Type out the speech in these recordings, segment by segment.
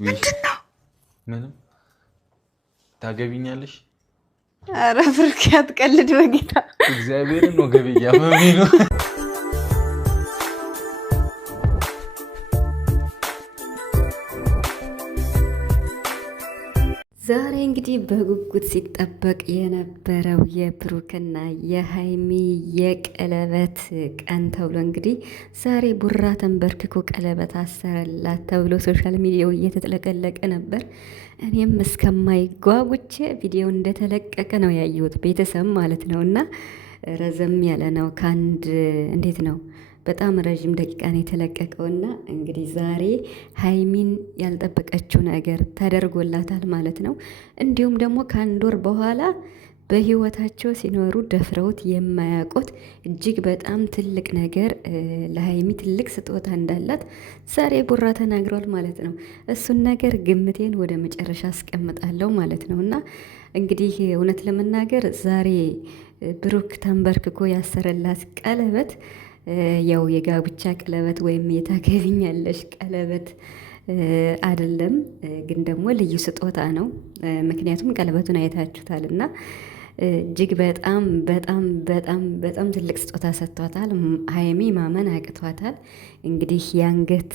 ምንድነው? ምንም ታገቢኛለሽ? ኧረ ብሩክ አትቀልድ በጌታ እግዚአብሔርን ነው ገብያ መሚ ነው። ዛሬ እንግዲህ በጉጉት ሲጠበቅ የነበረው የብሩክና የሀይሚ የቀለበት ቀን ተብሎ እንግዲህ ዛሬ ቡራ ተንበርክኮ ቀለበት አሰረላት ተብሎ ሶሻል ሚዲያው እየተጥለቀለቀ ነበር። እኔም እስከማይጓጉቼ ቪዲዮ እንደተለቀቀ ነው ያየሁት፣ ቤተሰብ ማለት ነው። እና ረዘም ያለ ነው። ከአንድ እንዴት ነው በጣም ረዥም ደቂቃ ነው የተለቀቀውና እንግዲህ ዛሬ ሀይሚን ያልጠበቀችው ነገር ተደርጎላታል ማለት ነው። እንዲሁም ደግሞ ከአንድ ወር በኋላ በህይወታቸው ሲኖሩ ደፍረውት የማያውቁት እጅግ በጣም ትልቅ ነገር ለሀይሚ ትልቅ ስጦታ እንዳላት ዛሬ ቡራ ተናግሯል ማለት ነው። እሱን ነገር ግምቴን ወደ መጨረሻ አስቀምጣለሁ ማለት ነው። እና እንግዲህ እውነት ለመናገር ዛሬ ብሩክ ተንበርክኮ ያሰረላት ቀለበት ያው የጋብቻ ቀለበት ወይም የታገቢኛለሽ ቀለበት አይደለም፣ ግን ደግሞ ልዩ ስጦታ ነው። ምክንያቱም ቀለበቱን አይታችሁታል እና እጅግ በጣም በጣም በጣም በጣም ትልቅ ስጦታ ሰጥቷታል። ሀይሚ ማመን አቅቷታል። እንግዲህ የአንገት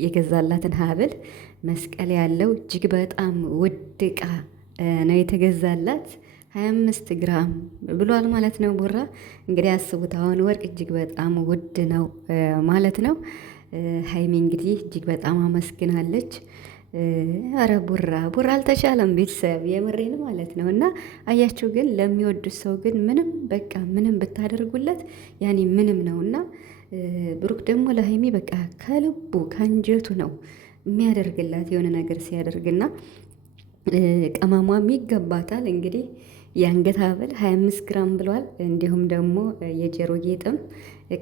የገዛላትን ሀብል መስቀል ያለው እጅግ በጣም ውድ ዕቃ ነው የተገዛላት። 25 ግራም ብሏል ማለት ነው ቡራ። እንግዲህ አስቡት፣ አሁን ወርቅ እጅግ በጣም ውድ ነው ማለት ነው። ሀይሚ እንግዲህ እጅግ በጣም አመስግናለች። አረ ቡራ አልተሻለም ቤተሰብ፣ የምሬን ማለት ነው። እና አያችሁ ግን ለሚወዱት ሰው ግን ምንም በቃ ምንም ብታደርጉለት ያኔ ምንም ነው። እና ብሩክ ደግሞ ለሀይሚ በቃ ከልቡ ከአንጀቱ ነው የሚያደርግላት የሆነ ነገር ሲያደርግና ቀማሟም ይገባታል። እንግዲህ የአንገት ሀብል 25 ግራም ብሏል። እንዲሁም ደግሞ የጆሮ ጌጥም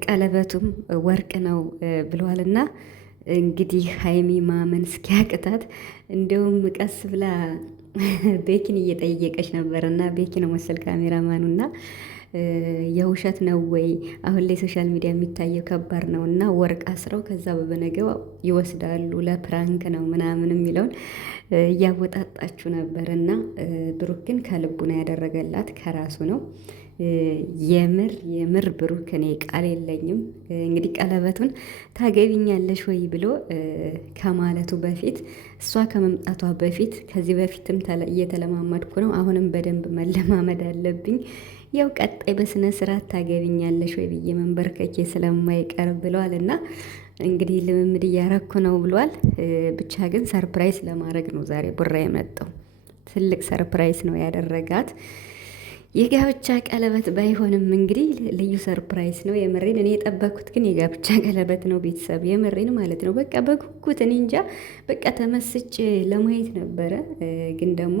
ቀለበቱም ወርቅ ነው ብሏል። እና እንግዲህ ሀይሚ ማመን እስኪያቅታት እንዲሁም ቀስ ብላ ቤኪን እየጠየቀች ነበር። እና ቤኪ ነው መሰል ካሜራማኑና የውሸት ነው ወይ? አሁን ላይ ሶሻል ሚዲያ የሚታየው ከባድ ነው እና ወርቅ አስረው ከዛ በበነገው ይወስዳሉ ለፕራንክ ነው ምናምን የሚለውን እያወጣጣችሁ ነበር። እና ብሩክ ግን ከልቡ ነው ያደረገላት፣ ከራሱ ነው። የምር ብሩክ እኔ ቃል የለኝም። እንግዲህ ቀለበቱን ታገቢኛለሽ ወይ ብሎ ከማለቱ በፊት እሷ ከመምጣቷ በፊት ከዚህ በፊትም እየተለማመድኩ ነው፣ አሁንም በደንብ መለማመድ አለብኝ። ያው ቀጣይ በስነ ስርዓት ታገቢኛለሽ ወይ ብዬ መንበርከኬ ስለማይቀር ብለዋል። እና እንግዲህ ልምምድ እያረኩ ነው ብሏል። ብቻ ግን ሰርፕራይዝ ለማድረግ ነው ዛሬ ቡራ የመጣው። ትልቅ ሰርፕራይዝ ነው ያደረጋት። የጋብቻ ቀለበት ባይሆንም እንግዲህ ልዩ ሰርፕራይዝ ነው። የምሬን እኔ የጠበኩት ግን የጋብቻ ቀለበት ነው ቤተሰብ፣ የምሬን ማለት ነው። በቃ በጉጉት እኔ እንጃ በቃ ተመስጬ ለማየት ነበረ። ግን ደግሞ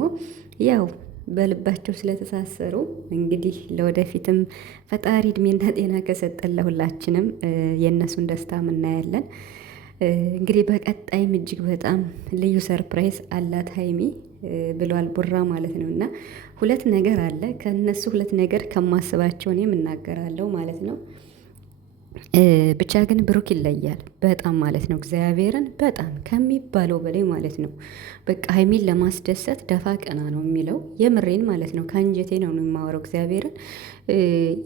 ያው በልባቸው ስለተሳሰሩ እንግዲህ ለወደፊትም ፈጣሪ እድሜና ጤና ከሰጠን ለሁላችንም የእነሱን ደስታ እናያለን። እንግዲህ በቀጣይም እጅግ በጣም ልዩ ሰርፕራይዝ አላት ሀይሚ ብሏል ቡራ ማለት ነው። እና ሁለት ነገር አለ፣ ከነሱ ሁለት ነገር ከማስባቸው እኔም እናገራለሁ ማለት ነው። ብቻ ግን ብሩክ ይለያል በጣም ማለት ነው። እግዚአብሔርን በጣም ከሚባለው በላይ ማለት ነው። በቃ ሀይሚን ለማስደሰት ደፋ ቀና ነው የሚለው፣ የምሬን ማለት ነው። ከአንጀቴ ነው የማወራው። እግዚአብሔርን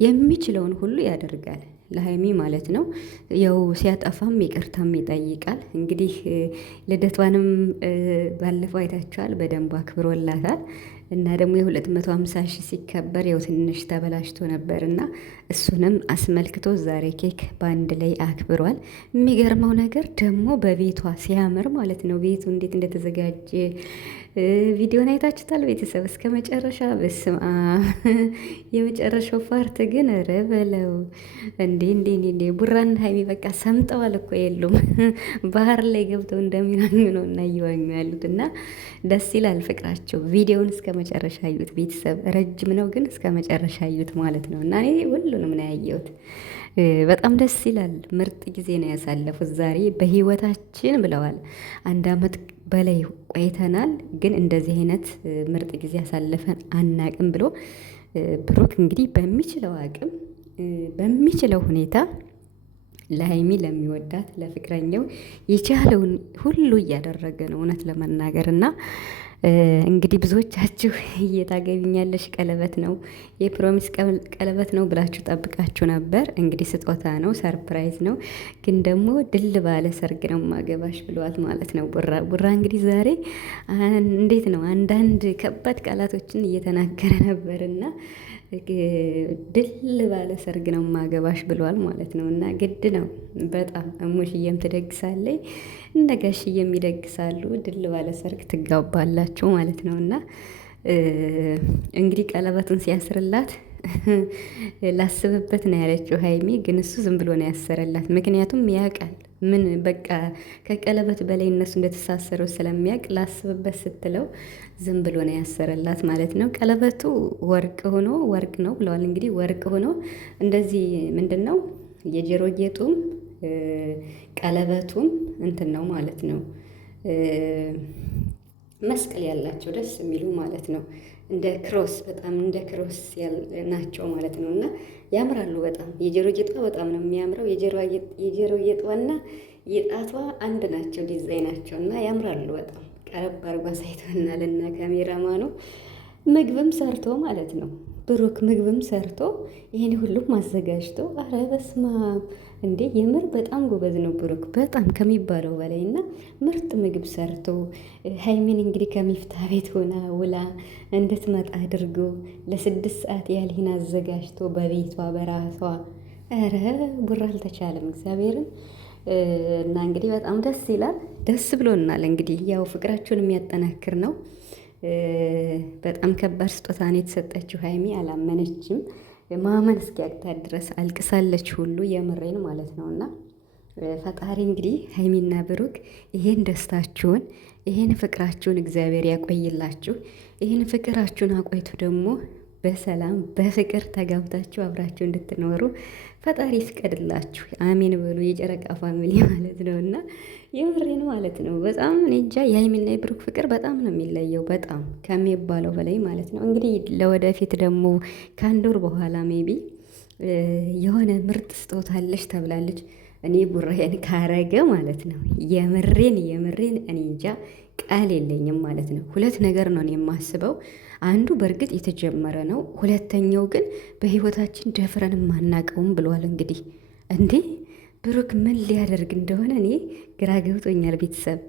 የሚችለውን ሁሉ ያደርጋል ለሀይሚ ማለት ነው። ያው ሲያጠፋም ይቅርታም ይጠይቃል። እንግዲህ ልደቷንም ባለፈው አይታችኋል፣ በደንብ አክብሮላታል። እና ደግሞ የ250 ሺህ ሲከበር ያው ትንሽ ተበላሽቶ ነበር እና እሱንም አስመልክቶ ዛሬ ኬክ በአንድ ላይ አክብሯል። የሚገርመው ነገር ደግሞ በቤቷ ሲያምር ማለት ነው። ቤቱ እንዴት እንደተዘጋጀ ቪዲዮን አይታችሁታል ቤተሰብ እስከ መጨረሻ። በስማ የመጨረሻው ፓርት ግን ኧረ በለው እንዴ ቡራና ሀይሚ በቃ ሰምጠዋል እኮ የሉም ባህር ላይ ገብተው እንደሚዋኙ ነው እና እየዋኙ ያሉት። እና ደስ ይላል ፍቅራቸው። ቪዲዮውን እስከ መጨረሻ አዩት ቤተሰብ። ረጅም ነው ግን እስከ መጨረሻ አዩት ማለት ነው። እና እኔ ሁሉንም ነው ያየሁት። በጣም ደስ ይላል። ምርጥ ጊዜ ነው ያሳለፉት ዛሬ በህይወታችን ብለዋል። 1 ዓመት በላይ ቆይተናል፣ ግን እንደዚህ አይነት ምርጥ ጊዜ ያሳለፈን አናቅም ብሎ ብሩክ እንግዲህ በሚችለው አቅም በሚችለው ሁኔታ ለሀይሚ ለሚወዳት ለፍቅረኛው የቻለውን ሁሉ እያደረገ ነው እውነት ለመናገር እና እንግዲህ ብዙዎቻችሁ እየታገቢኛለሽ ቀለበት ነው የፕሮሚስ ቀለበት ነው ብላችሁ ጠብቃችሁ ነበር። እንግዲህ ስጦታ ነው፣ ሰርፕራይዝ ነው። ግን ደግሞ ድል ባለ ሰርግ ነው ማገባሽ ብለዋት ማለት ነው ቡራ እንግዲህ ዛሬ እንዴት ነው አንዳንድ ከባድ ቃላቶችን እየተናገረ ነበርና ድል ባለ ሰርግ ነው ማገባሽ ብለዋል ማለት ነው። እና ግድ ነው በጣም እሙሽዬም ትደግሳለች፣ እንደ ጋሽዬም ይደግሳሉ። ድል ባለ ሰርግ ትጋባላችሁ ማለት ነው። እና እንግዲህ ቀለበቱን ሲያስርላት ላስብበት ነው ያለችው ሀይሚ። ግን እሱ ዝም ብሎ ነው ያሰረላት። ምክንያቱም ያውቃል ምን በቃ ከቀለበት በላይ እነሱ እንደተሳሰረው ስለሚያውቅ ላስብበት ስትለው ዝም ብሎ ነው ያሰረላት ማለት ነው። ቀለበቱ ወርቅ ሆኖ ወርቅ ነው ብለዋል። እንግዲህ ወርቅ ሆኖ እንደዚህ ምንድን ነው የጆሮ ጌጡም ቀለበቱም እንትን ነው ማለት ነው። መስቀል ያላቸው ደስ የሚሉ ማለት ነው። እንደ ክሮስ በጣም እንደ ክሮስ ናቸው ማለት ነው። እና ያምራሉ በጣም። የጆሮ ጌጧ በጣም ነው የሚያምረው። የጆሮ ጌጧና የጣቷ አንድ ናቸው ዲዛይናቸው እና ያምራሉ በጣም። ቀረብ አርጓ ሳይቶናል እና ካሜራማኑ ምግብም ሰርቶ ማለት ነው ብሩክ ምግብም ሰርቶ ይሄን ሁሉም አዘጋጅቶ፣ አረ በስማ እንዴ የምር በጣም ጎበዝ ነው ብሩክ በጣም ከሚባለው በላይ እና ምርጥ ምግብ ሰርቶ ሀይሚን እንግዲህ ከሚፍታ ቤት ሆና ውላ እንድትመጣ አድርጎ ለ6 ሰዓት ያህል አዘጋጅቶ በቤቷ በራሷ ኧረ ቡራ አልተቻለም እግዚአብሔርን እና እንግዲህ በጣም ደስ ይላል። ደስ ብሎናል። እንግዲህ ያው ፍቅራችሁን የሚያጠናክር ነው። በጣም ከባድ ስጦታ ነው የተሰጠችው ሀይሚ አላመነችም። ማመን እስኪያቅታት ድረስ አልቅሳለች ሁሉ የምሬን ማለት ነው። እና ፈጣሪ እንግዲህ ሀይሚና ብሩክ ይሄን ደስታችሁን ይሄን ፍቅራችሁን እግዚአብሔር ያቆይላችሁ። ይሄን ፍቅራችሁን አቆይቱ ደግሞ በሰላም በፍቅር ተጋብታችሁ አብራችሁ እንድትኖሩ ፈጣሪ ይፍቀድላችሁ። አሜን በሉ የጨረቃ ፋሚሊ ማለት ነው። እና የምሬን ማለት ነው። በጣም እኔ እንጃ የሀይሚና የብሩክ ፍቅር በጣም ነው የሚለየው፣ በጣም ከሚባለው በላይ ማለት ነው። እንግዲህ ለወደፊት ደግሞ ከአንድ ወር በኋላ ሜቢ የሆነ ምርጥ ስጦታ አለሽ ተብላለች። እኔ ቡራዬን ካረገ ማለት ነው የምሬን እኔ እንጃ ቃል የለኝም ማለት ነው። 2 ነገር ነው የማስበው። አንዱ በእርግጥ የተጀመረ ነው። ሁለተኛው ግን በህይወታችን ደፍረን ማናቀውም ብሏል። እንግዲህ እንዴ ብሩክ ምን ሊያደርግ እንደሆነ እኔ ግራ ገብቶኛል። ቤተሰብ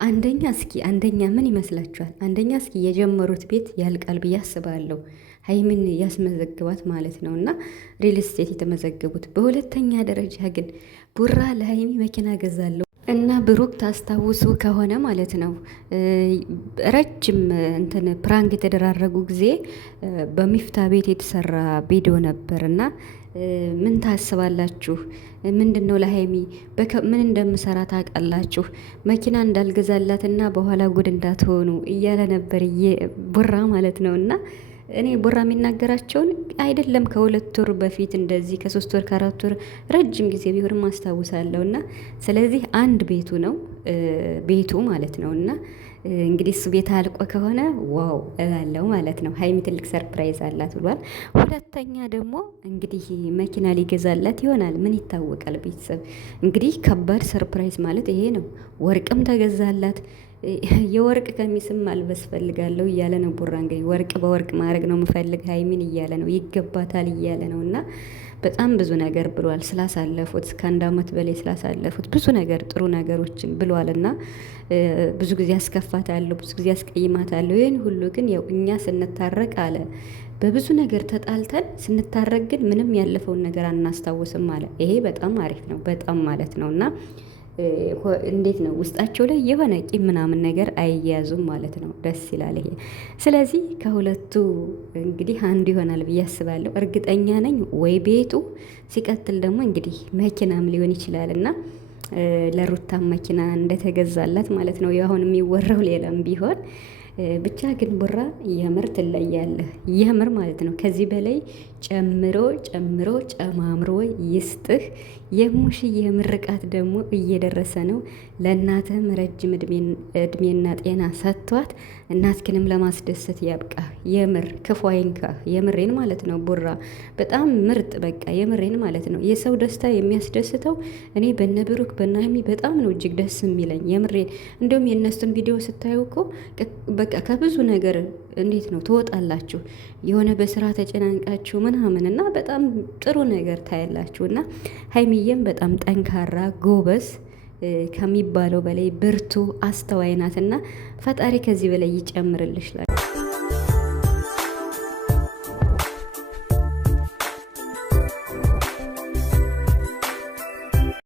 አንደኛ ምን ይመስላችኋል? አንደኛ እስኪ የጀመሩት ቤት ያልቃል ብዬ አስባለሁ። ሀይሚን ያስመዘግባት ማለት ነው እና ሪል ስቴት የተመዘገቡት። በሁለተኛ ደረጃ ግን ቡራ ለሀይሚ መኪና ገዛለሁ እና ብሩክ ታስታውሱ ከሆነ ማለት ነው ረጅም እንትን ፕራንክ የተደራረጉ ጊዜ በሚፍታ ቤት የተሰራ ቪዲዮ ነበር እና ምን ታስባላችሁ? ምንድን ነው ለሀይሚ ምን እንደምሰራ ታውቃላችሁ? መኪና እንዳልገዛላትና በኋላ ጉድ እንዳትሆኑ እያለ ነበር ቡራ ማለት ነው። እና እኔ ቡራ የሚናገራቸውን አይደለም ከ2 ወር በፊት እንደዚህ ከ3 ወር ከ4 ወር ረጅም ጊዜ ቢሆንም አስታውሳለሁ። እና ስለዚህ አንድ ቤቱ ነው ቤቱ ማለት ነው። እና እንግዲህ እሱ ቤት አልቆ ከሆነ ዋው እላለሁ ማለት ነው። ሀይሚ ትልቅ ሰርፕራይዝ አላት ብሏል። ሁለተኛ ደግሞ እንግዲህ መኪና ሊገዛላት ይሆናል። ምን ይታወቃል? ቤተሰብ እንግዲህ ከባድ ሰርፕራይዝ ማለት ይሄ ነው። ወርቅም ተገዛላት። የወርቅ ቀሚስም ማልበስ ፈልጋለሁ እያለ ነው ቡራ። እንግዲህ ወርቅ በወርቅ ማድረግ ነው የምፈልግ ሀይሚን እያለ ነው፣ ይገባታል እያለ ነው። እና በጣም ብዙ ነገር ብሏል። ስላሳለፉት ከ1 ዓመት በላይ ስላሳለፉት ብዙ ነገር ጥሩ ነገሮችን ብሏል። እና ብዙ ጊዜ አስከፋታለሁ፣ ብዙ ጊዜ አስቀይማታለሁ። ይህን ሁሉ ግን ያው እኛ ስንታረቅ አለ በብዙ ነገር ተጣልተን ስንታረቅ ግን ምንም ያለፈውን ነገር አናስታውስም አለ። ይሄ በጣም አሪፍ ነው በጣም ማለት ነው። እና እንዴት ነው ውስጣቸው ላይ የሆነ ቂም ምናምን ነገር አይያዙም ማለት ነው። ደስ ይላል ይሄ። ስለዚህ ከሁለቱ እንግዲህ አንዱ ይሆናል ብዬ አስባለሁ። እርግጠኛ ነኝ ወይ ቤቱ፣ ሲቀጥል ደግሞ እንግዲህ መኪናም ሊሆን ይችላል እና ለሩታም መኪና እንደተገዛላት ማለት ነው። አሁን የሚወራው ሌላም ቢሆን ብቻ ግን ቡራ የምር ትለያለህ፣ የምር ማለት ነው። ከዚህ በላይ ጨምሮ ጨማምሮ ይስጥህ። የሙሽዬ ምርቃት ደግሞ እየደረሰ ነው። ለእናትህም ረጅም እድሜና ጤና ሰጥቷት እናትክንም ለማስደሰት ያብቃ። የምር ክፉ አይንካህ። የምሬን ማለት ነው ቡራ በጣም ምርጥ በቃ የምሬን ማለት ነው። የሰው ደስታ የሚያስደስተው እኔ በነ ብሩክ በነ ሀይሚ በጣም ነው እጅግ ደስ የሚለኝ የምሬን። እንዲሁም የእነሱን ቪዲዮ ስታዩ እኮ በቃ ከብዙ ነገር እንዴት ነው ትወጣላችሁ፣ የሆነ በስራ ተጨናንቃችሁ ምናምን እና በጣም ጥሩ ነገር ታያላችሁ። እና ሀይሚዬም በጣም ጠንካራ ጎበዝ ከሚባለው በላይ ብርቱ አስተዋይ ናት እና ፈጣሪ ከዚህ በላይ ይጨምርልሽ።